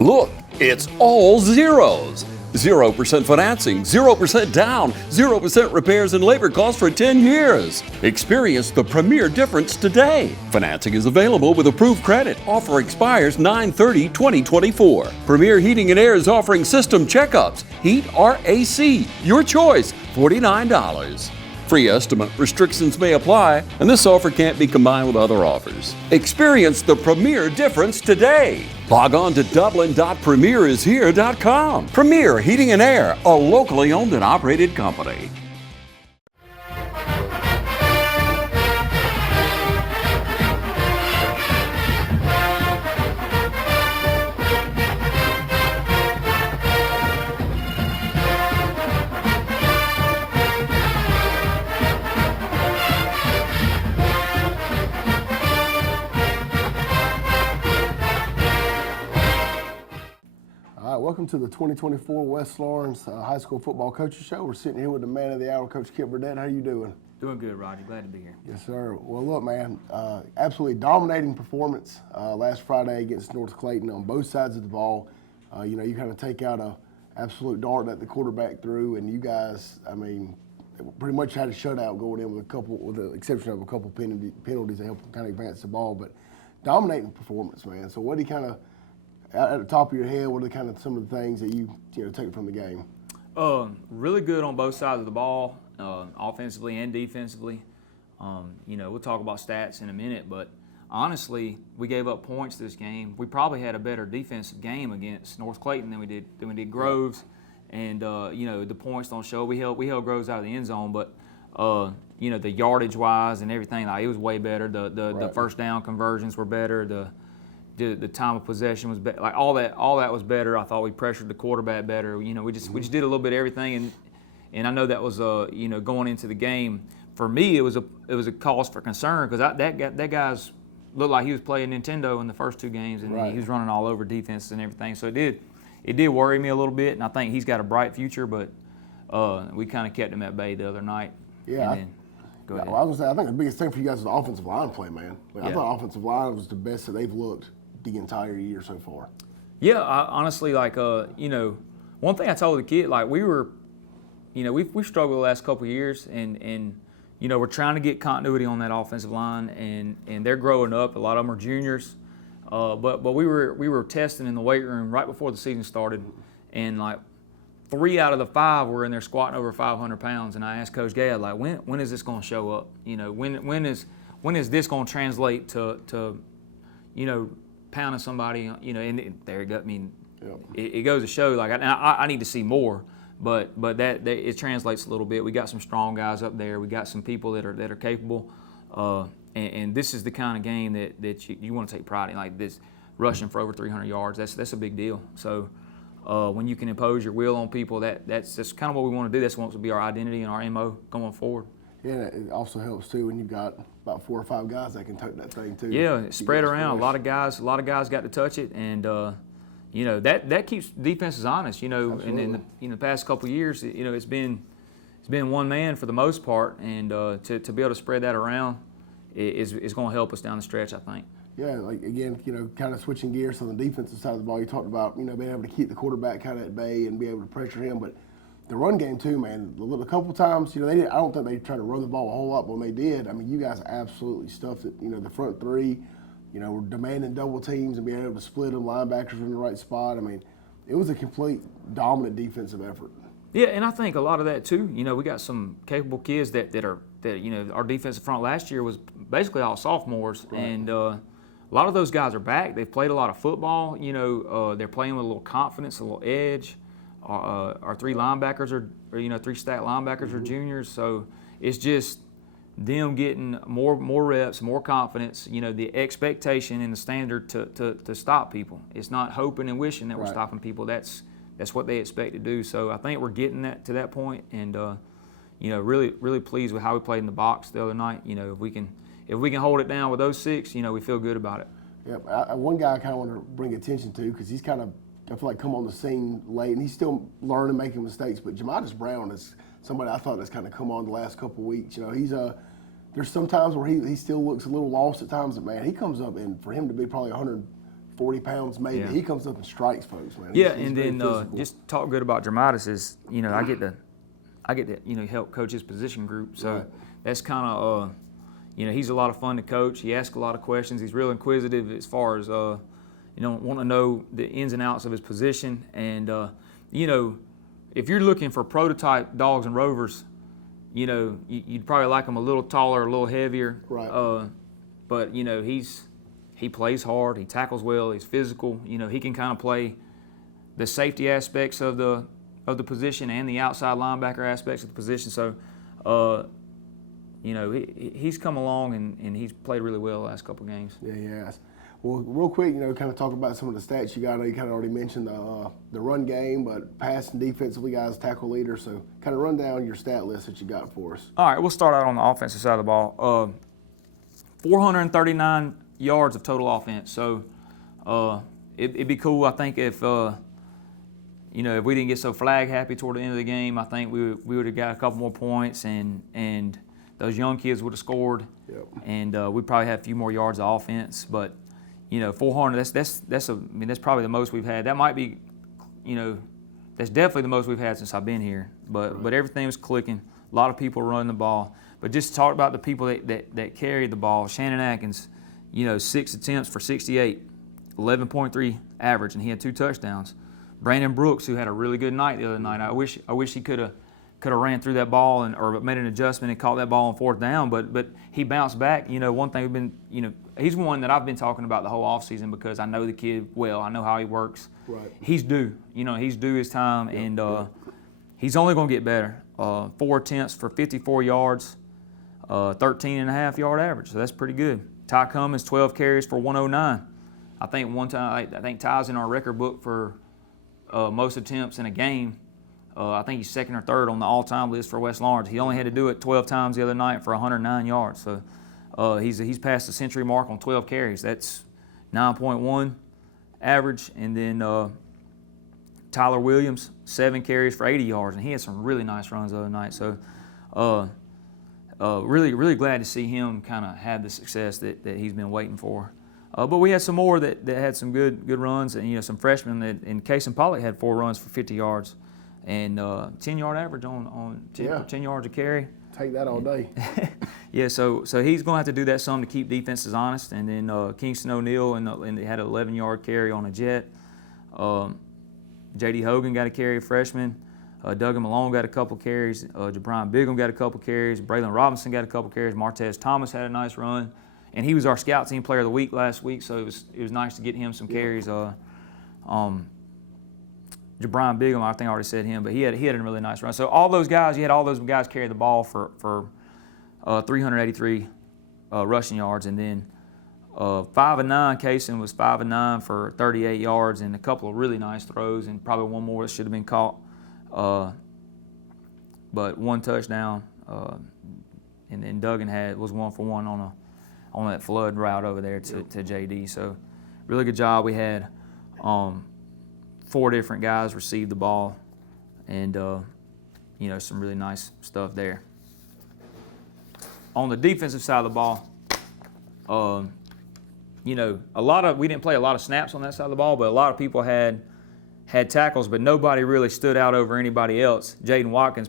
Look, it's all zeros. 0% financing, 0% down, 0% repairs and labor costs for 10 years. Experience the premier difference today. Financing is available with approved credit. Offer expires 9/30/2024. Premier Heating and Air is offering system checkups. Heat or AC, your choice, $49. Free estimate restrictions may apply, and this offer can't be combined with other offers. Experience the premier difference today. Log on to dublin.premierishere.com. Premier Heating and Air, a locally owned and operated company. Welcome to the 2024 West Lawrence High School Football Coaches Show. We're sitting here with the man of the hour, Coach Kip Burdett. How you doing? Doing good, Roddy. Glad to be here. Yes, sir. Well, look, man, absolutely dominating performance last Friday against North Clayton on both sides of the ball. You kind of take out a absolute dart that the quarterback threw, and you guys, I mean, pretty much had a shutout going in with the exception of a couple penalties that helped kind of advance the ball. But dominating performance, man. So what do you kind of at the top of your head, what are kind of some of the things that you take from the game? Really good on both sides of the ball, offensively and defensively. We'll talk about stats in a minute, but honestly, we gave up points this game. We probably had a better defensive game against North Clayton than we did Groves, and the points don't show. We held Groves out of the end zone, but the yardage wise and everything, like, it was way better. The first down conversions were better. The time of possession was better. Like all that was better. I thought we pressured the quarterback better. We just did a little bit of everything, and I know that was going into the game. For me, it was a cause for concern because that guy's looked like he was playing Nintendo in the first two games, and he was running all over defense and everything. So it did worry me a little bit, and I think he's got a bright future, but we kind of kept him at bay the other night. Yeah. Go ahead. Well, I was gonna say, I think the biggest thing for you guys is the offensive line play, man. I thought offensive line was the best that they've looked the entire year so far. Yeah, honestly, one thing I told the kid, like, we struggled the last couple of years, and we're trying to get continuity on that offensive line, and they're growing up. A lot of them are juniors, but we were testing in the weight room right before the season started, and like 3 out of the 5 were in there squatting over 500 pounds, and I asked Coach Gad, like, when is this going to show up? When is this going to translate to pounding somebody, and there you go. I mean, it goes to show, like, I need to see more, but that it translates a little bit. We got some strong guys up there. We got some people that are capable, and this is the kind of game that you want to take pride in, like this, rushing for over 300 yards. That's a big deal. So when you can impose your will on people, that's kind of what we want to do. That's what to be our identity and our MO going forward. Yeah, it also helps too when you've got about 4 or 5 guys that can touch that thing too. Yeah, it's spread around. A lot of guys got to touch it, and that keeps defenses honest. In the past couple of years, it's been one man for the most part, and to be able to spread that around is going to help us down the stretch, I think. Yeah, like, again, kind of switching gears on the defensive side of the ball. You talked about being able to keep the quarterback kind of at bay and be able to pressure him, but the run game too, man. A couple times, I don't think they tried to run the ball a whole lot, but when they did, I mean, you guys absolutely stuffed it. The front three, were demanding double teams and being able to split them, linebackers in the right spot. I mean, it was a complete dominant defensive effort. Yeah, and I think a lot of that too. We got some capable kids that our defensive front last year was basically all sophomores, and a lot of those guys are back. They've played a lot of football. They're playing with a little confidence, a little edge. Our 3 linebackers are 3 stacked linebackers are juniors, so it's just them getting more reps, more confidence. The expectation and the standard to stop people. It's not hoping and wishing that we're stopping people. That's what they expect to do. So I think we're getting to that point, and really pleased with how we played in the box the other night. If we can hold it down with those 6, we feel good about it. Yeah, one guy I kind of want to bring attention to because he's kind of, I feel like, come on the scene late, and he's still learning, making mistakes. But Jamidas Brown is somebody I thought has kind of come on the last couple of weeks. He's there's some times where he still looks a little lost at times, but man, he comes up, and for him to be probably 40 pounds maybe. Yeah. He comes up and strikes folks, man. Yeah, He's and very then physical. just talk good about Dramatis is, you know, I get to help coach his position group. So Right. that's kind of you know, he's a lot of fun to coach. He asks a lot of questions. He's real inquisitive as far as want to know the ins and outs of his position. And you know, if you're looking for prototype dogs and rovers, you know, you'd probably like him a little taller, a little heavier. Right. But you know, he plays hard. He tackles well. He's physical. You know, he can kind of play the safety aspects of the position and the outside linebacker aspects of the position. So, you know, he's come along and he's played really well the last couple of games. Yeah, he has. Well, real quick, you know, kind of talk about some of the stats you got. I know you kind of already mentioned the run game, but pass and defensively, guys, tackle leader. So kind of run down your stat list that you got for us. All right, we'll start out on the offensive side of the ball. 439 yards of total offense. So it'd be cool, I think, if you know, if we didn't get so flag happy toward the end of the game. I think we would have got a couple more points, and those young kids would have scored. Yep. And we'd probably have a few more yards of offense. But you know, 400. That's probably the most we've had. That might be, you know, that's definitely the most we've had since I've been here. But everything was clicking. A lot of people running the ball. But just talk about the people that carried the ball. Shannon Atkins, you know, 6 attempts for 68, 11.3 average, and he had 2 touchdowns. Brandon Brooks, who had a really good night the other night. I wish he could have ran through that ball or made an adjustment and caught that ball on 4th down. But he bounced back. You know, one thing we've been, you know, he's one that I've been talking about the whole offseason because I know the kid well. I know how he works. Right. He's due. You know, he's due his time, and he's only going to get better. 4 attempts for 54 yards, 13.5 yard average. So that's pretty good. Ty Cummins, 12 carries for 109. I think one time, I think Ty's in our record book for most attempts in a game. I think he's 2nd or 3rd on the all-time list for West Lawrence. He only had to do it 12 times the other night for 109 yards. So he's passed the century mark on 12 carries. That's 9.1 average. And then Tyler Williams, 7 carries for 80 yards, and he had some really nice runs the other night. So really glad to see him kind of have the success that he's been waiting for. But we had some more that had some good runs, and you know, some freshmen and Casey Pollock had 4 runs for 50 yards, and 10-yard average on 10 yards a carry. Take that all day. Yeah, so he's going to have to do that some to keep defenses honest. And then Kingston O'Neal and they had an 11-yard carry on a jet. J.D. Hogan got a carry, freshman. Duggan Malone got a couple carries. Jabron Bigham got a couple carries. Braylon Robinson got a couple carries. Martez Thomas had a nice run. And he was our scout team player of the week last week, so it was nice to get him some carries. Jabron Bigham, I think I already said him, but he had a really nice run. So all those guys carry the ball for 383 rushing yards, and then 5 and 9. Kaysen was 5 and 9 for 38 yards and a couple of really nice throws, and probably one more that should have been caught. But 1 touchdown, and then Duggan was 1 for 1 on that flood route over there to JD. So really good job. We had 4 different guys receive the ball, and you know, some really nice stuff there. On the defensive side of the ball, you know, we didn't play a lot of snaps on that side of the ball, but a lot of people had tackles, but nobody really stood out over anybody else. Jaden Watkins,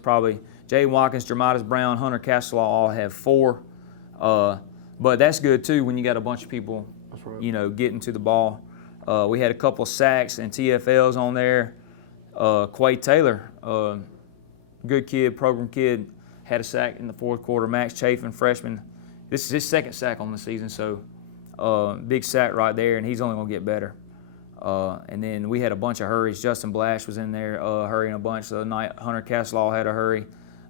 Dramatis Brown, Hunter Castelaw all have 4. But that's good too when you got a bunch of people, you know, getting to the ball. We had a couple of sacks and TFLs on there. Quay Taylor, good kid, program kid, had a sack in the 4th quarter. Max Chafin, freshman, this is his 2nd sack on the season, so big sack right there, and he's only going to get better. And then we had a bunch of hurries. Justin Blash was in there hurrying a bunch the other night. Hunter Castelaw had a hurry.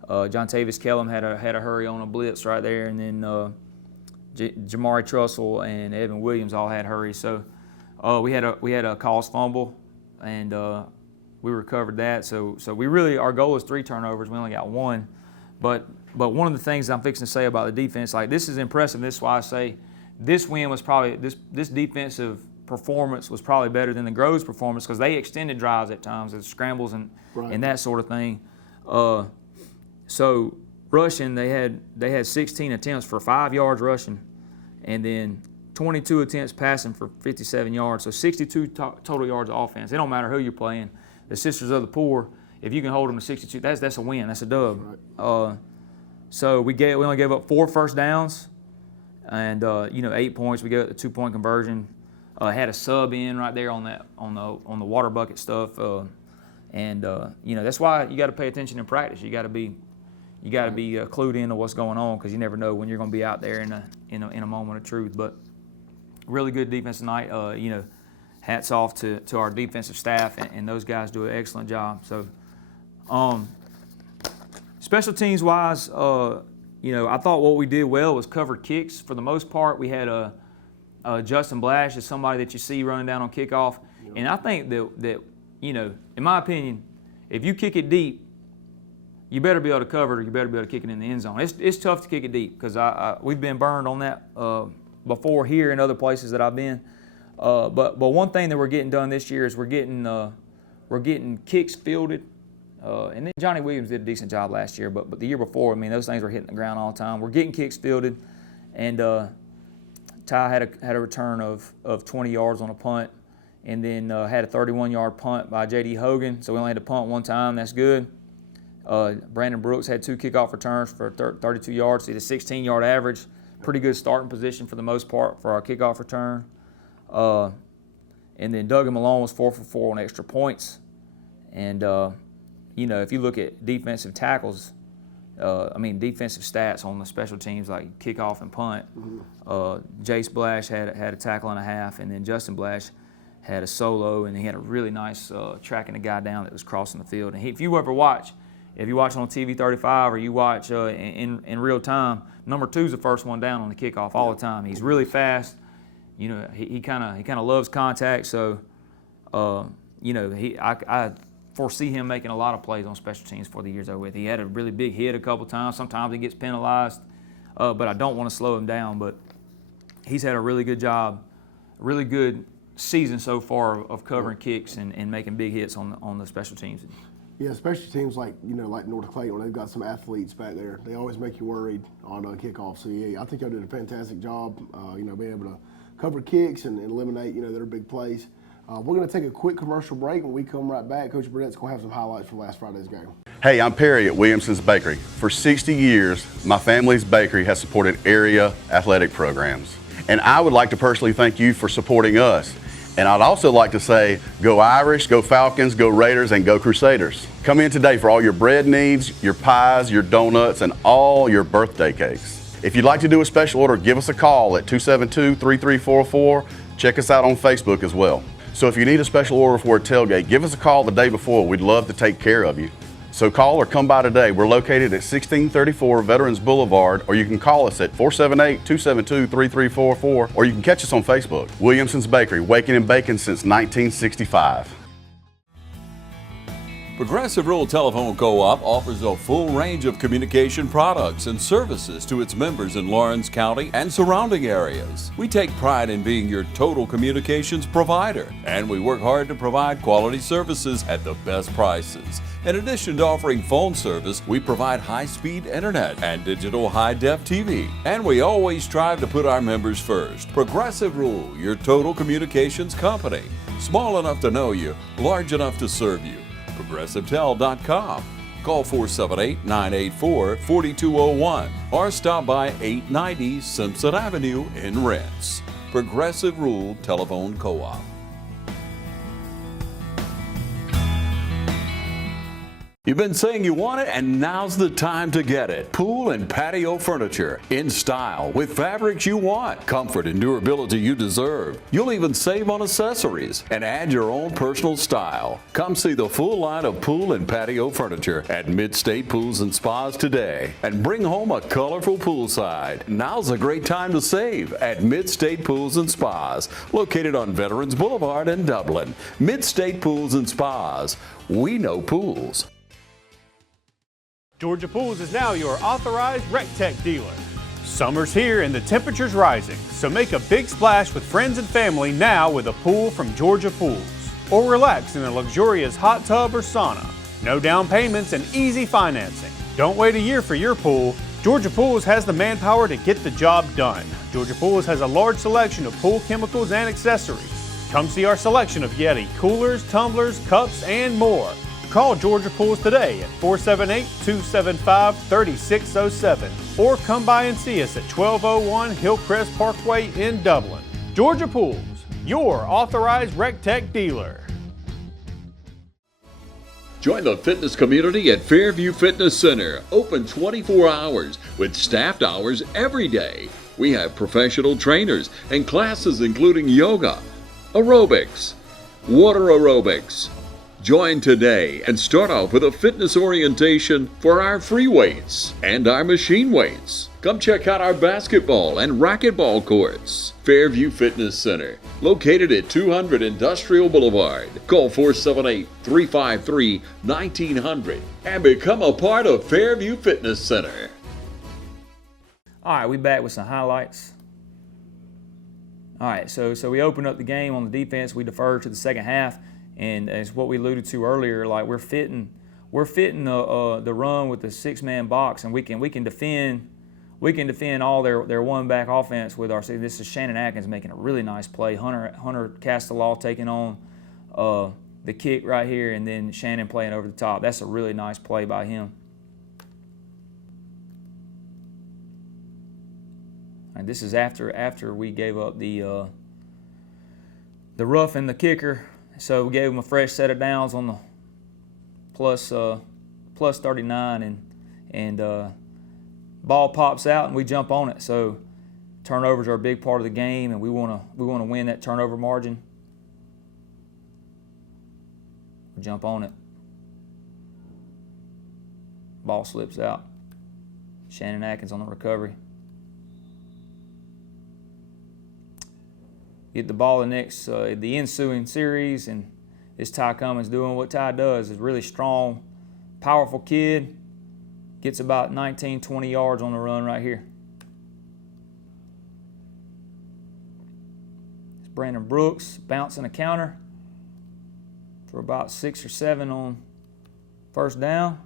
John Tavis Kellum had a hurry on a blitz right there, and then Jamari Trussell and Evan Williams all had hurries. So we had a caused fumble, and we recovered that. So our goal is 3 turnovers. We only got 1. But one of the things I'm fixing to say about the defense, like, this is impressive. This is why I say this win was probably this defensive performance was probably better than the Groves performance, because they extended drives at times, and scrambles and that sort of thing. So rushing, they had 16 attempts for 5 yards rushing, and then 22 attempts passing for 57 yards, so 62 total yards of offense. It don't matter who you're playing. The Sisters of the Poor, if you can hold them to 62, that's a win. That's a dub. Right. So we only gave up 4 first downs, and 8 points. We got a 2-point conversion. Had a sub in right there on the water bucket stuff, that's why you got to pay attention in practice. You got to be clued into what's going on, because you never know when you're going to be out there in a moment of truth. But really good defensive night. Hats off to our defensive staff, and those guys do an excellent job. So, special teams wise, I thought what we did well was cover kicks for the most part. We had Justin Blash is somebody that you see running down on kickoff, and I think that in my opinion, if you kick it deep, you better be able to cover it, or you better be able to kick it in the end zone. It's tough to kick it deep, because we've been burned on that before here and other places that I've been. But one thing that we're getting done this year is we're getting kicks fielded, and then Johnny Williams did a decent job last year. But the year before, those things were hitting the ground all the time. We're getting kicks fielded, and Ty had a return of 20 yards on a punt, and then had a 31-yard punt by J.D. Hogan. So we only had to punt one time. That's good. Brandon Brooks had 2 kickoff returns for 32 yards. He had a 16-yard average. Pretty good starting position for the most part for our kickoff return. And then Duggan Malone was 4 for 4 on extra points. And, if you look at defensive tackles, defensive stats on the special teams like kickoff and punt, Jace Blash had a tackle and a half, and then Justin Blash had a solo, and he had a really nice tracking a guy down that was crossing the field. And if you watch on TV 35 or you watch in real time, number 2 is the first one down on the kickoff all the time. He's really fast. He kind of loves contact. So, I foresee him making a lot of plays on special teams for the years over with. He had a really big hit a couple times. Sometimes he gets penalized, but I don't want to slow him down. But he's had a really good job, really good season so far of covering kicks and making big hits on the special teams. Yeah, special teams like North Clayton, when they've got some athletes back there, they always make you worried on kickoff. So yeah, I think y'all did a fantastic job, being able to cover kicks and eliminate, their big plays. We're going to take a quick commercial break. When we come right back, Coach Burnett's going to have some highlights from last Friday's game. Hey, I'm Perry at Williamson's Bakery. For 60 years, my family's bakery has supported area athletic programs. And I would like to personally thank you for supporting us. And I'd also like to say, go Irish, go Falcons, go Raiders, and go Crusaders. Come in today for all your bread needs, your pies, your donuts, and all your birthday cakes. If you'd like to do a special order, give us a call at 272-3344. Check us out on Facebook as well. So if you need a special order for a tailgate, give us a call the day before. We'd love to take care of you. So call or come by today. We're located at 1634 Veterans Boulevard, or you can call us at 478-272-3344, or you can catch us on Facebook. Williamson's Bakery, waking and baking since 1965. Progressive Rural Telephone Co-op offers a full range of communication products and services to its members in Lawrence County and surrounding areas. We take pride in being your total communications provider, and we work hard to provide quality services at the best prices. In addition to offering phone service, we provide high-speed internet and digital high-def TV. And we always strive to put our members first. Progressive Rural, your total communications company. Small enough to know you, large enough to serve you. ProgressiveTel.com. Call 478-984-4201 or stop by 890 Simpson Avenue in Rents. Progressive Rural Telephone Co-op. You've been saying you want it, and now's the time to get it. Pool and patio furniture in style with fabrics you want, comfort and durability you deserve. You'll even save on accessories and add your own personal style. Come see the full line of pool and patio furniture at Mid-State Pools and Spas today and bring home a colorful poolside. Now's a great time to save at Mid-State Pools and Spas, located on Veterans Boulevard in Dublin. Mid-State Pools and Spas. We know pools. Georgia Pools is now your authorized RecTech dealer. Summer's here and the temperature's rising, so make a big splash with friends and family now with a pool from Georgia Pools. Or relax in a luxurious hot tub or sauna. No down payments and easy financing. Don't wait a year for your pool. Georgia Pools has the manpower to get the job done. Georgia Pools has a large selection of pool chemicals and accessories. Come see our selection of Yeti coolers, tumblers, cups, and more. Call Georgia Pools today at 478-275-3607 or come by and see us at 1201 Hillcrest Parkway in Dublin. Georgia Pools, your authorized RecTech dealer. Join the fitness community at Fairview Fitness Center, open 24 hours with staffed hours every day. We have professional trainers and classes including yoga, aerobics, water aerobics. Join today and start off with a fitness orientation for our free weights and our machine weights. Come check out our basketball and racquetball courts. Fairview Fitness Center, located at 200 Industrial Boulevard. Call 478-353-1900 and become a part of Fairview Fitness Center. All right, we back with some highlights. All right, so we opened up the game on the defense. We deferred to the second half, and as what we alluded to earlier, like we're fitting the run with the six-man box, and we can defend all their one-back offense with our. This is Shannon Atkins making a really nice play. Hunter Castellaw taking on the kick right here, and then Shannon playing over the top. That's a really nice play by him. And this is after we gave up the rough and the kicker, so we gave him a fresh set of downs on the plus 39, and ball pops out and we jump on it. So turnovers are a big part of the game, and we want to win that turnover margin. We jump on it. Ball slips out. Shannon Atkins on the recovery. Get the ball the ensuing series, and this Ty Cummins doing what Ty does. Is really strong, powerful kid. Gets about 19, 20 yards on the run right here. It's Brandon Brooks bouncing a counter for about 6 or 7 on first down.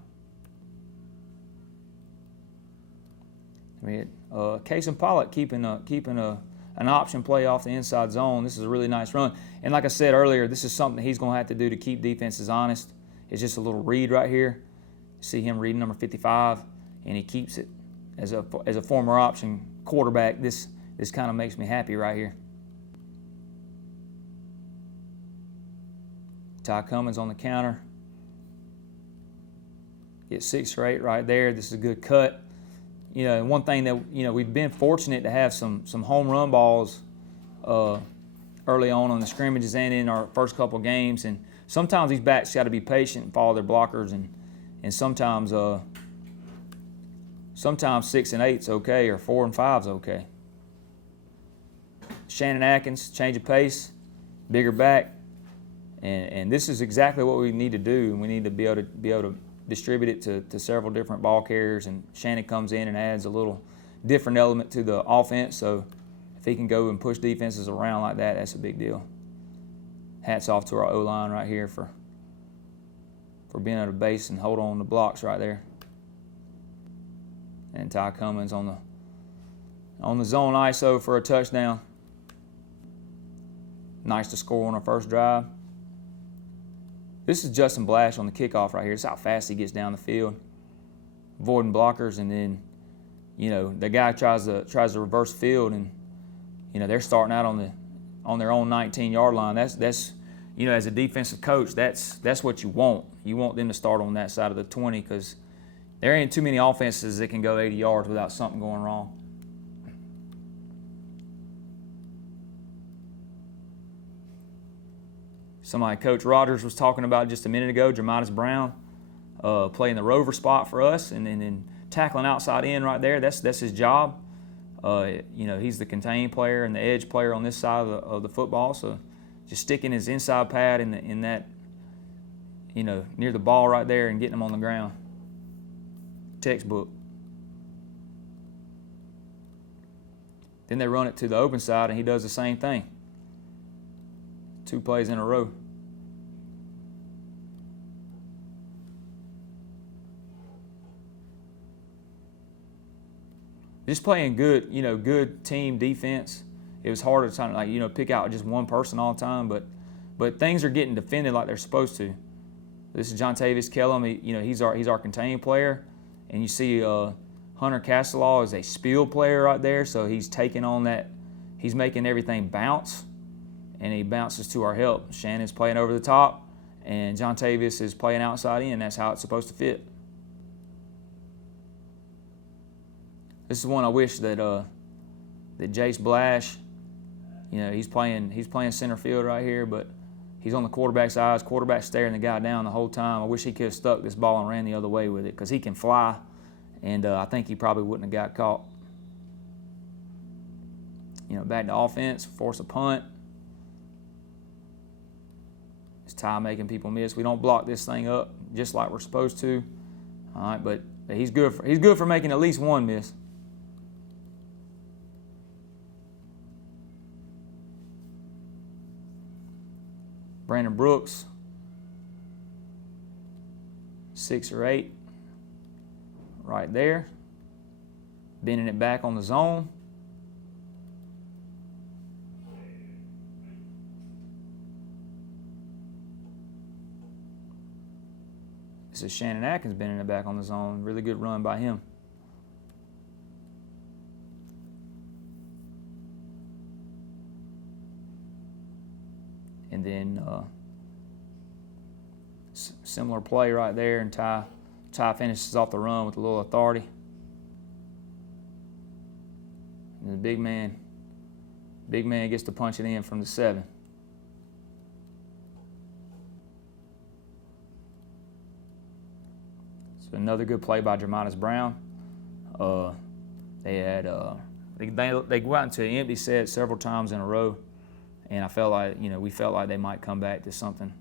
Cason Pollock keeping an option play off the inside zone. This is a really nice run. And like I said earlier, this is something he's going to have to do to keep defenses honest. It's just a little read right here. See him reading number 55, and he keeps it. As a former option quarterback, this kind of makes me happy right here. Ty Cummins on the counter. Get 6 or 8 right there. This is a good cut. You know, one thing that, you know, we've been fortunate to have some home run balls early on the scrimmages and in our first couple of games. And sometimes these backs got to be patient and follow their blockers, and sometimes 6 and 8's okay, or 4 and 5's okay. Shannon Atkins, change of pace, bigger back, and this is exactly what we need to do. We need to be able to distribute it to several different ball carriers, and Shannon comes in and adds a little different element to the offense. So if he can go and push defenses around like that, that's a big deal. Hats off to our O-line right here for being able to base and hold on the blocks right there. And Ty Cummins on the zone ISO for a touchdown. Nice to score on our first drive. This is Justin Blash on the kickoff right here. This is how fast he gets down the field, avoiding blockers, and then, you know, the guy tries to reverse field, and, you know, they're starting out on their own 19-yard line. That's you know, as a defensive coach, that's what you want. You want them to start on that side of the 20, because there ain't too many offenses that can go 80 yards without something going wrong. Somebody Coach Rogers was talking about just a minute ago, Jermitis Brown, playing the rover spot for us, and then tackling outside in right there. That's his job. You know, he's the contained player and the edge player on this side of the football. So just sticking his inside pad in that, you know, near the ball right there and getting him on the ground. Textbook. Then they run it to the open side, and he does the same thing. 2 plays in a row. just playing good, good team defense. It was harder to like, pick out just one person all the time, but things are getting defended like they're supposed to. This is Jontavius Kellum. He's our contained player, and you see Hunter Castelaw is a spill player right there, so he's taking on that. He's making everything bounce, and he bounces to our help. Shannon's playing over the top, and Jontavius is playing outside in. That's how it's supposed to fit. This is one I wish that Jace Blash, he's playing center field right here, but he's on the quarterback's eyes. Quarterback's staring the guy down the whole time. I wish he could have stuck this ball and ran the other way with it, because he can fly, and I think he probably wouldn't have got caught. Back to offense, force a punt. It's Ty making people miss. We don't block this thing up just like we're supposed to. All right, but he's good for making at least one miss. Brandon Brooks, 6 or 8, right there. Bending it back on the zone. This is Shannon Atkins bending it back on the zone. Really good run by him. And then similar play right there, and Ty finishes off the run with a little authority. And the big man gets to punch it in from the 7. So another good play by Jermitas Brown. They had they go out into an empty set several times in a row. And I felt like, we felt like they might come back to something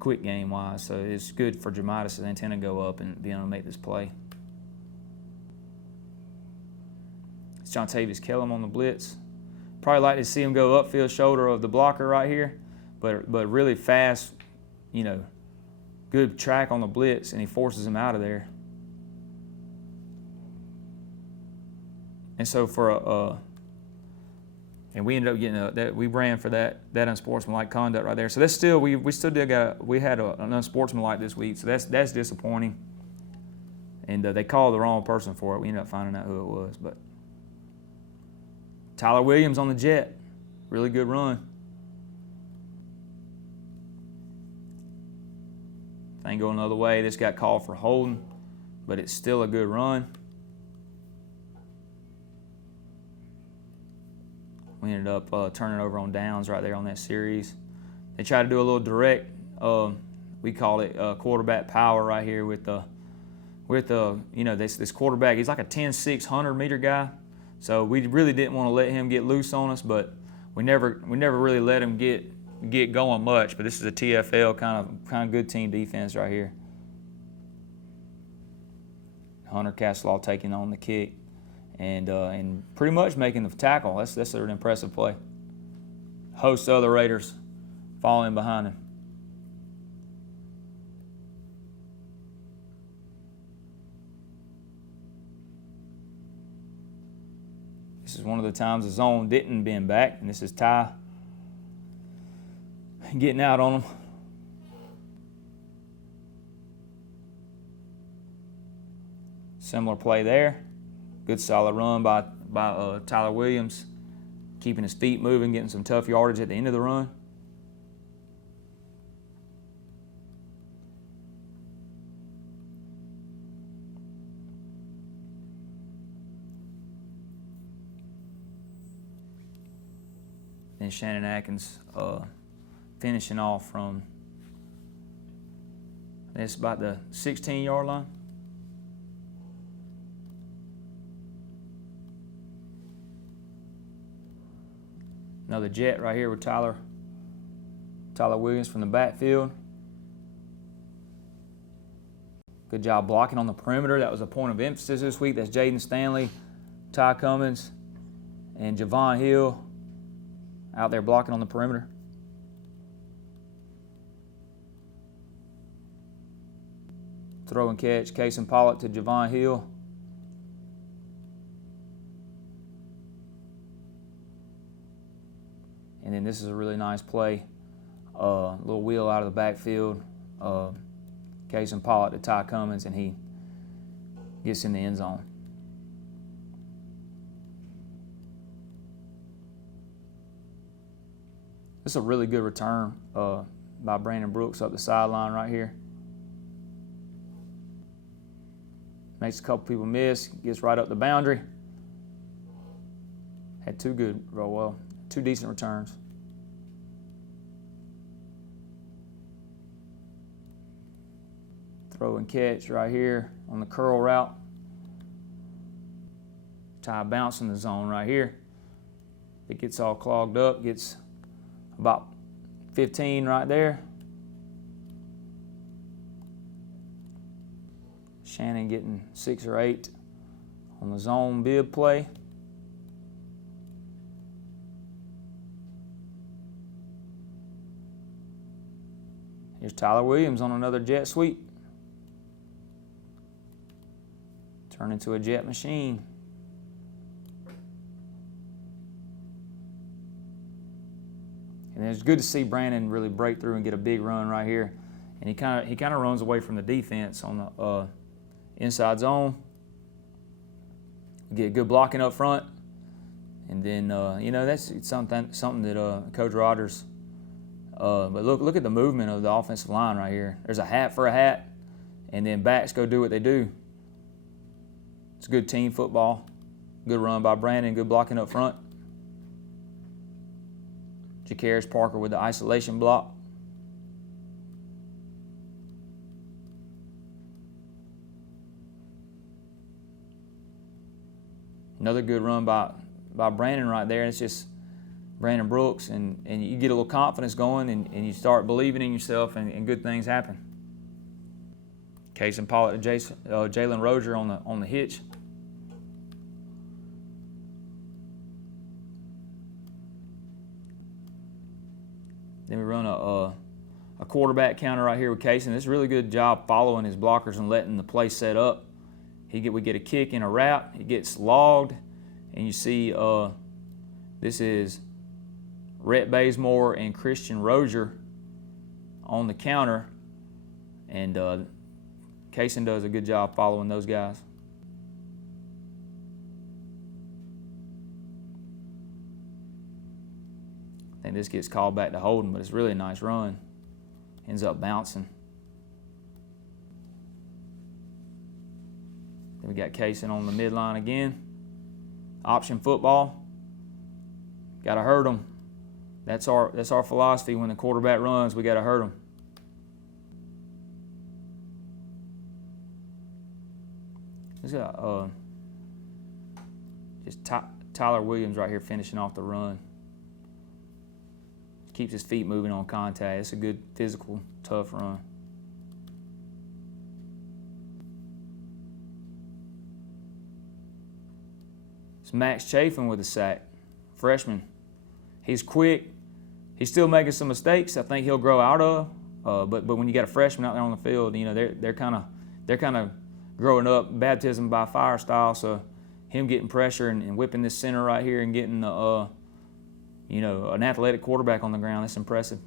quick game-wise. So it's good for Jermitas' antenna to go up and be able to make this play. It's Jontavius Kellum on the blitz. Probably like to see him go upfield shoulder of the blocker right here, but really fast, good track on the blitz, and he forces him out of there. And so for and we ended up getting we ran for that unsportsmanlike conduct right there. So that's still we had an unsportsmanlike this week. So that's disappointing. And they called the wrong person for it. We ended up finding out who it was. But Tyler Williams on the jet, really good run. Thing going another way. This got called for holding, but it's still a good run. We ended up turning over on downs right there on that series. They tried to do a little direct, we call it quarterback power right here with this quarterback. He's like a 10'6", 100-meter guy. So we really didn't want to let him get loose on us, but we never really let him get going much. But this is a TFL kind of good team defense right here. Hunter Castelaw taking on the kick. And pretty much making the tackle. That's an impressive play. Host of other Raiders following behind him. This is one of the times the zone didn't bend back, and this is Ty getting out on him. Similar play there. Good solid run by Tyler Williams, keeping his feet moving, getting some tough yardage at the end of the run. Then Shannon Atkins finishing off from, it's about the 16-yard line. Another jet right here with Tyler Williams from the backfield. Good job blocking on the perimeter. That was a point of emphasis this week. That's Jaden Stanley, Ty Cummins, and Javon Hill out there blocking on the perimeter. Throw and catch, Cason Pollock to Javon Hill. this is a really nice play. Little wheel out of the backfield. Case and Pollock to Ty Cummins, and he gets in the end zone. This is a really good return by Brandon Brooks up the sideline right here. Makes a couple people miss, gets right up the boundary. Had two decent returns. Throw and catch right here on the curl route. Ty bounce in the zone right here. It gets all clogged up, gets about 15 right there. Shannon getting 6 or 8 on the zone bib play. Here's Tyler Williams on another jet sweep. Turn into a jet machine. And it's good to see Brandon really break through and get a big run right here. And he kind of runs away from the defense on the inside zone. Get good blocking up front, and then that's something that Coach Rogers. But look at the movement of the offensive line right here. There's a hat for a hat, and then backs go do what they do. It's good team football. Good run by Brandon. Good blocking up front. Jakaris Parker with the isolation block. Another good run by Brandon right there. It's just Brandon Brooks, and you get a little confidence going, and you start believing in yourself, and good things happen. Case and Pollock to Jalen Rozier on the hitch. Then we run a quarterback counter right here with Case, and it's a really good job following his blockers and letting the play set up. We get a kick and a wrap. It gets logged, and you see this is Rhett Bazemore and Christian Rozier on the counter, and Kaysen does a good job following those guys. I think this gets called back to holding, but it's really a nice run. Ends up bouncing. Then we got Kaysen on the midline again. Option football. Got to hurt them. That's our philosophy. When the quarterback runs, we got to hurt them. This is just Tyler Williams right here finishing off the run. Keeps his feet moving on contact. It's a good physical, tough run. It's Max Chafin with a sack, freshman. He's quick. He's still making some mistakes. I think he'll grow out of. But when you got a freshman out there on the field, they're kind of growing up baptism by fire style. So him getting pressure and whipping this center right here and getting an athletic quarterback on the ground, that's impressive.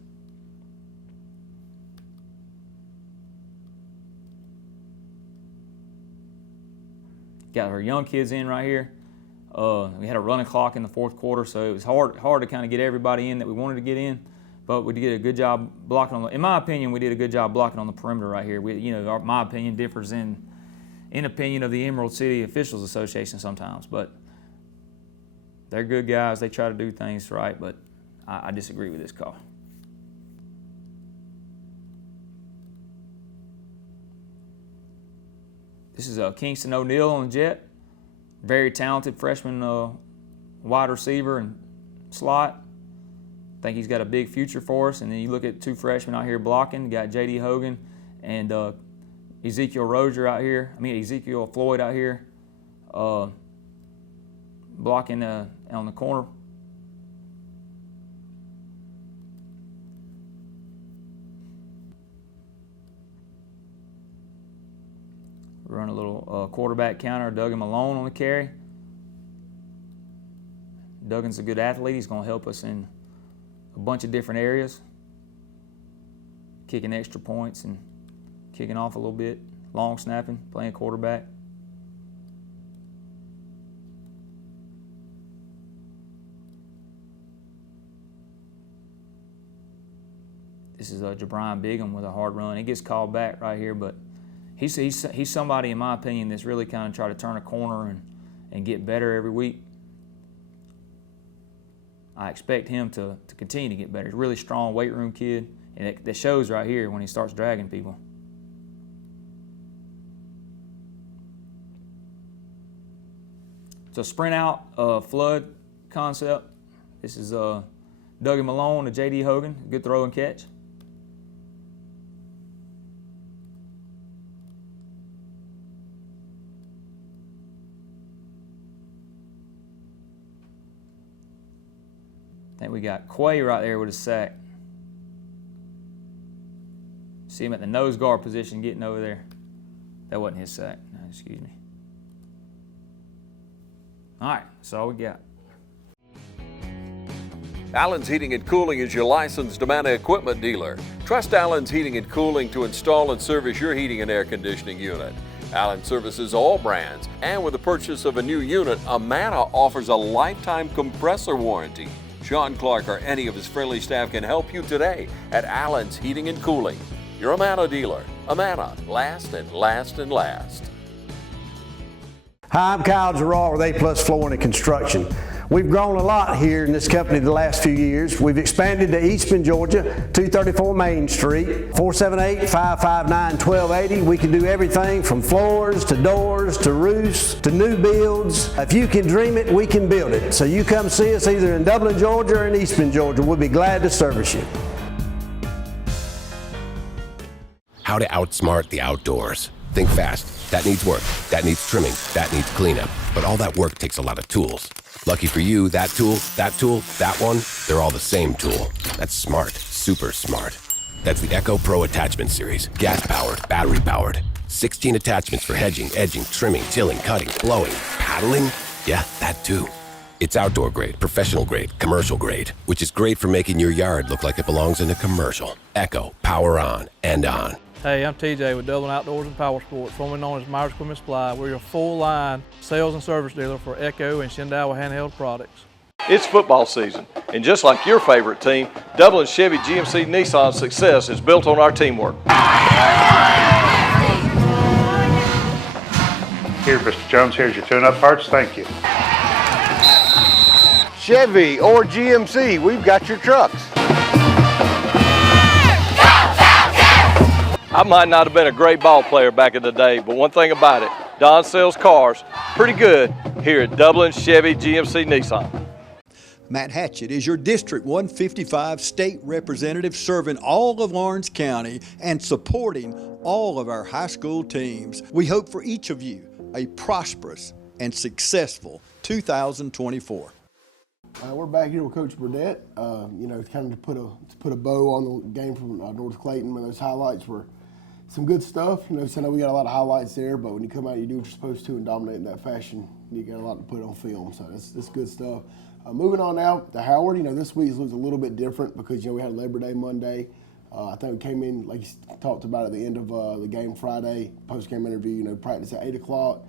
Got her young kids in right here. We had a running clock in the fourth quarter, so it was hard to kind of get everybody in that we wanted to get in. But we did a good job blocking in my opinion, we did a good job blocking on the perimeter right here. My opinion differs in opinion of the Emerald City Officials Association sometimes, but they're good guys. They try to do things right, but I disagree with this call. This is Kingston O'Neal on the jet. Very talented freshman wide receiver and slot. I think he's got a big future for us. And then you look at two freshmen out here blocking. You got J.D. Hogan and Ezekiel Floyd out here blocking on the corner. Run a little quarterback counter. Duggan Malone on the carry. Duggan's a good athlete. He's going to help us in a bunch of different areas, kicking extra points and kicking off a little bit, long snapping, playing quarterback. This is Jabrian Bigham with a hard run. He gets called back right here, but he's somebody, in my opinion, that's really kind of try to turn a corner and get better every week. I expect him to continue to get better. He's a really strong weight room kid, and that shows right here when he starts dragging people. So sprint out flood concept. This is Dougie Malone to J.D. Hogan. Good throw and catch. I think we got Quay right there with a sack. See him at the nose guard position getting over there. That wasn't his sack. No, excuse me. All right, that's all we got. Allen's Heating and Cooling is your licensed Amana equipment dealer. Trust Allen's Heating and Cooling to install and service your heating and air conditioning unit. Allen services all brands, and with the purchase of a new unit, Amana offers a lifetime compressor warranty. Sean Clark or any of his friendly staff can help you today at Allen's Heating and Cooling. Your Amana dealer. Amana, last and last and last. Hi, I'm Kyle Gerard with A+ Flooring and Construction. We've grown a lot here in this company the last few years. We've expanded to Eastman, Georgia, 234 Main Street, 478-559-1280. We can do everything from floors to doors to roofs to new builds. If you can dream it, we can build it. So you come see us either in Dublin, Georgia or in Eastman, Georgia. We'll be glad to service you. How to outsmart the outdoors. Think fast. That needs work. That needs trimming. That needs cleanup. But all that work takes a lot of tools. Lucky for you, that tool, that one, they're all the same tool. That's smart. Super smart. That's the Echo Pro Attachment Series. Gas-powered, battery-powered. 16 attachments for hedging, edging, trimming, tilling, cutting, blowing, paddling. Yeah, that too. It's outdoor grade, professional grade, commercial grade, which is great for making your yard look like it belongs in a commercial. Echo, power on and on. Hey, I'm TJ with Dublin Outdoors and Power Sports, formerly known as Myers Equipment Supply. We're your full-line sales and service dealer for Echo and Shindawa handheld products. It's football season, and just like your favorite team, Dublin Chevy GMC Nissan's success is built on our teamwork. Here, Mr. Jones, here's your tune-up parts. Thank you. Chevy or GMC, we've got your trucks. I might not have been a great ball player back in the day, but one thing about it, Don sells cars pretty good here at Dublin Chevy GMC Nissan. Matt Hatchett is your District 155 state representative serving all of Orange County and supporting all of our high school teams. We hope for each of you a prosperous and successful 2024. We're back here with Coach Burdett. You know, kind of to put a bow on the game from North Clayton. Those highlights were some good stuff. You know, so I know we got a lot of highlights there, but when you come out, you do what you're supposed to and dominate in that fashion. You got a lot to put on film, so that's good stuff. Moving on now to Howard. You know, this week looks a little bit different because we had Labor Day Monday. I think we came in like you talked about at the end of the game Friday, post-game interview. You know, practice at 8 o'clock.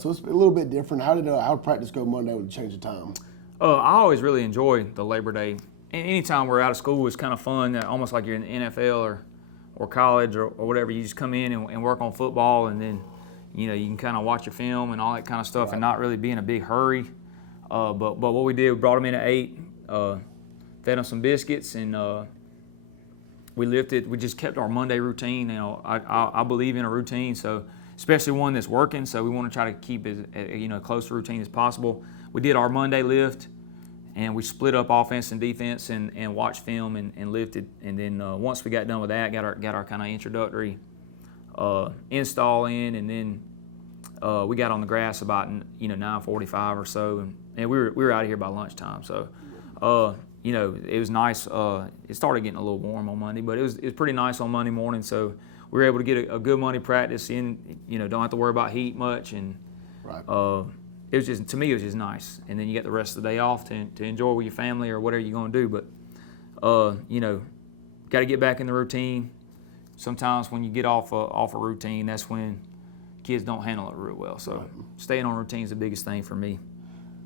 So it's a little bit different. How did practice go Monday with the change of time? I always really enjoy the Labor Day. Anytime we're out of school, it's kind of fun, almost like you're in the NFL or college or whatever. You just come in and work on football, and then you know you can kind of watch your film and all that kind of stuff, and not really be in a big hurry. But what we did, we brought them in at 8, fed them some biscuits, and we lifted. We just kept our Monday routine. You know, I believe in a routine, so especially one that's working. So we want to try to keep as close to routine as possible. We did our Monday lift, and we split up offense and defense and watched film and lifted. And then once we got done with that, got our kind of introductory install in, and then we got on the grass about 9:45 or so, and we were out of here by lunchtime. So it was nice. It started getting a little warm on Monday, but it was pretty nice on Monday morning. So we were able to get a good Monday practice in. Don't have to worry about heat much, and it was just, to me, it was just nice. And then you get the rest of the day off to enjoy with your family or whatever you're going to do. But you know, got to get back in the routine. Sometimes when you get off a routine, that's when kids don't handle it real well. So staying on routine is the biggest thing for me.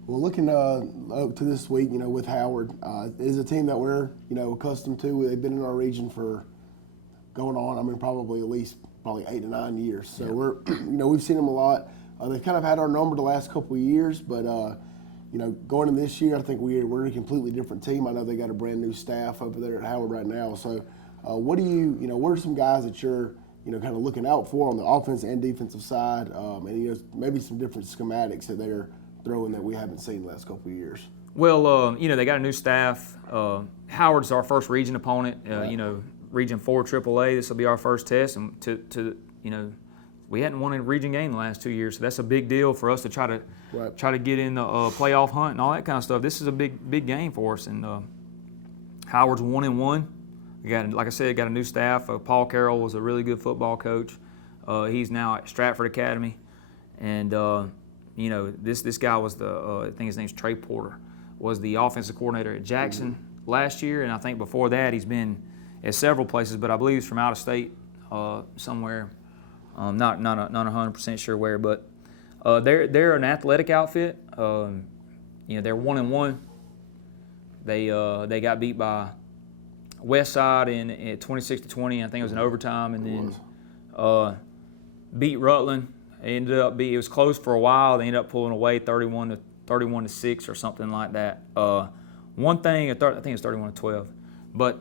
Well, looking up to this week, you know, with Howard, it is a team that we're, you know, accustomed to. They've been in our region for going on, I mean, probably 8 to 9 years. So we're, you know, we've seen them a lot. They've kind of had our number the last couple of years, but, you know, going in this year, I think we're a completely different team. I know they got a brand new staff over there at Howard right now. So what are some guys that you're, you know, kind of looking out for on the offense and defensive side, and, you know, maybe some different schematics that they're throwing that we haven't seen the last couple of years? Well, you know, they got a new staff. Howard's our first region opponent, you know, Region 4 AAA. This will be our first test, and you know, we hadn't won a region game the last 2 years, so that's a big deal for us to try to get in the playoff hunt and all that kind of stuff. This is a big game for us, and Howard's 1-1. We got, like I said, got a new staff. Paul Carroll was a really good football coach. He's now at Stratford Academy, and you know, this guy was I think his name's Trey Porter, was the offensive coordinator at Jackson last year, and I think before that he's been at several places, but I believe he's from out of state somewhere. Not 100% sure where, but they're an athletic outfit. You know, they're 1-1. They got beat by Westside in 26-20. I think it was in overtime, and then beat Rutland. It was close for a while. They ended up pulling away 31-6 or something like that. One thing, I think it's 31-12, but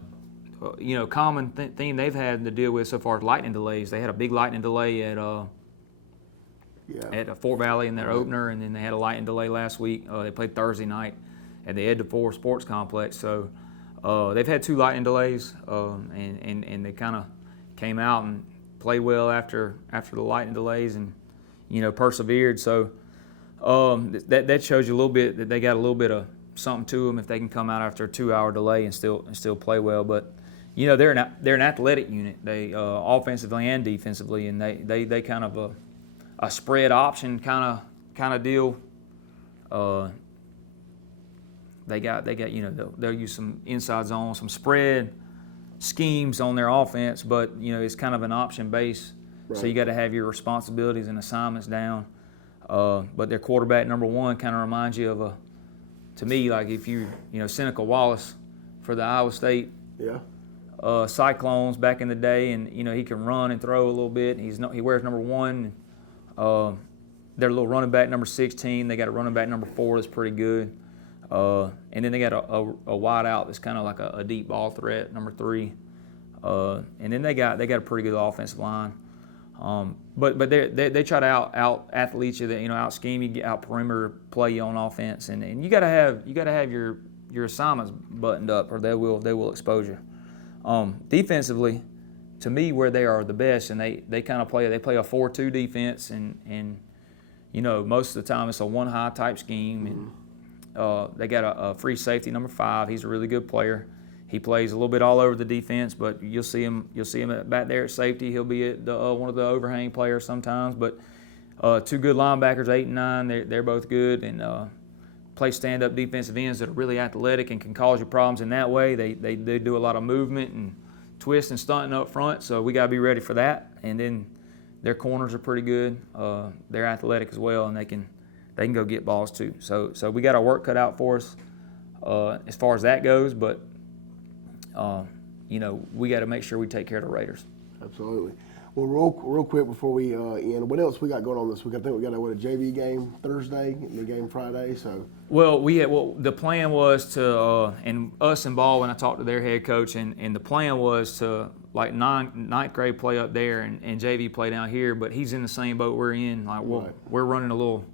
you know, common theme they've had to deal with so far is lightning delays. They had a big lightning delay at Fort Valley in their opener, and then they had a lightning delay last week. They played Thursday night at the Ed DeFore Sports Complex. So they've had 2 lightning delays, and they kind of came out and played well after the lightning delays, and you know, persevered. So that shows you a little bit that they got a little bit of something to them if they can come out after a 2-hour delay and still play well. But you know, they're an athletic unit. They offensively and defensively, and they kind of a spread option kind of deal. They got you know, they'll use some inside zone, some spread schemes on their offense, but you know, it's kind of an option base. Right. So you got to have your responsibilities and assignments down. But their quarterback number 1 kind of reminds you of to me, like if you know, Seneca Wallace for the Iowa State Cyclones back in the day, and you know, he can run and throw a little bit. He wears number 1. Their little running back number 16. They got a running back number 4 that's pretty good. And then they got a wide out that's kind of like a deep ball threat, number 3. And then they got a pretty good offensive line. But they try to out athlete you, you know, out scheme you, out perimeter play you on offense, and you got to have your assignments buttoned up, or they will expose you. Defensively, to me, where they are the best, and they kind of play a 4-2 defense, and you know, most of the time it's a 1-high type scheme. And they got a free safety number 5. He's a really good player. He plays a little bit all over the defense, but you'll see him back there at safety. He'll be at one of the overhang players sometimes. But 2 good linebackers, 8 and 9. They're both good, and play stand-up defensive ends that are really athletic and can cause you problems in that way. They do a lot of movement and twist and stunting up front, so we got to be ready for that. And then their corners are pretty good. They're athletic as well, and they can go get balls too. So we got our work cut out for us as far as that goes, but you know, we got to make sure we take care of the Raiders. Absolutely. Well, real quick before we end, what else we got going on this week? I think we got a JV game Thursday and the game Friday. So. Well, the plan was to, and us and Baldwin, I talked to their head coach, and the plan was to, like, ninth grade play up there and JV play down here, but he's in the same boat we're in. Like, we're running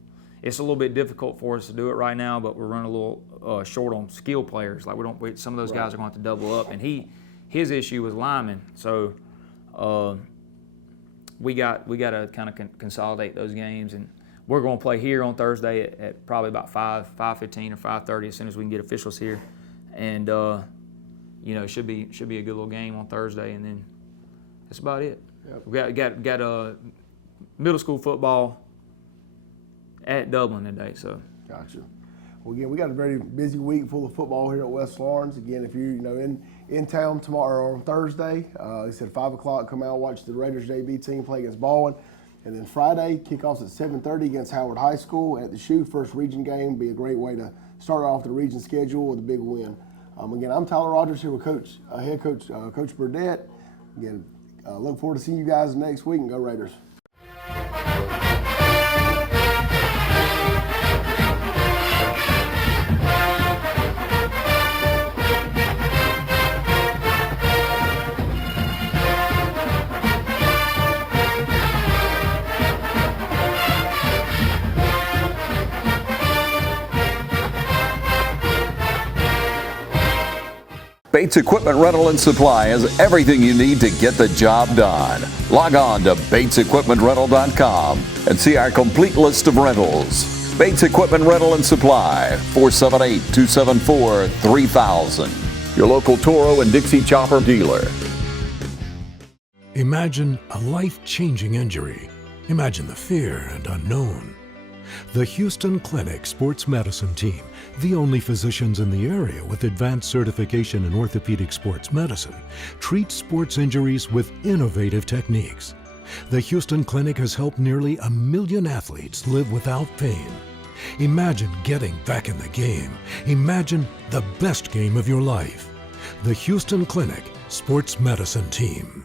it's a little bit difficult for us to do it right now, but we're running a little short on skill players. Like, some of those guys are going to have to double up, and his issue was linemen. So we got to kind of consolidate those games, and we're going to play here on Thursday at probably about 5:15 or 5:30 as soon as we can get officials here, and you know, it should be a good little game on Thursday, and then that's about it. Yep. We got middle school football at Dublin today. So. Gotcha. Well, again, we got a very busy week full of football here at West Florence. Again, if you're in town tomorrow or on Thursday, they said 5 o'clock, come out, watch the Raiders JV team play against Baldwin. And then Friday, kickoffs at 7:30 against Howard High School at the Shoe. First region game, be a great way to start off the region schedule with a big win. Again, I'm Tyler Rogers here with head coach Coach Burdett. Again, look forward to seeing you guys next week, and go Raiders. Bates Equipment Rental and Supply has everything you need to get the job done. Log on to BatesEquipmentRental.com and see our complete list of rentals. Bates Equipment Rental and Supply, 478-274-3000. Your local Toro and Dixie Chopper dealer. Imagine a life-changing injury. Imagine the fear and unknown. The Houston Clinic Sports Medicine Team, the only physicians in the area with advanced certification in orthopedic sports medicine, treats sports injuries with innovative techniques. The Houston Clinic has helped nearly 1 million athletes live without pain. Imagine getting back in the game. Imagine the best game of your life. The Houston Clinic Sports Medicine Team.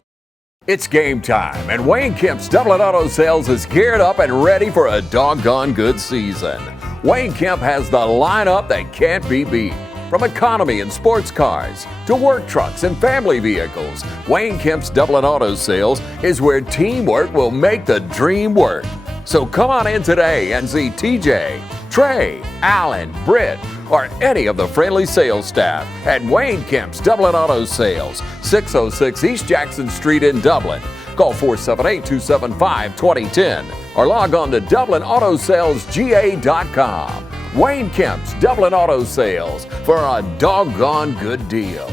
It's game time, and Wayne Kemp's Dublin Auto Sales is geared up and ready for a doggone good season. Wayne Kemp has the lineup that can't be beat. From economy and sports cars to work trucks and family vehicles, Wayne Kemp's Dublin Auto Sales is where teamwork will make the dream work. So come on in today and see TJ, Trey, Alan, Britt, or any of the friendly sales staff at Wayne Kemp's Dublin Auto Sales, 606 East Jackson Street in Dublin. Call 478-275-2010 or log on to DublinAutoSalesGA.com. Wayne Kemp's Dublin Auto Sales for a doggone good deal.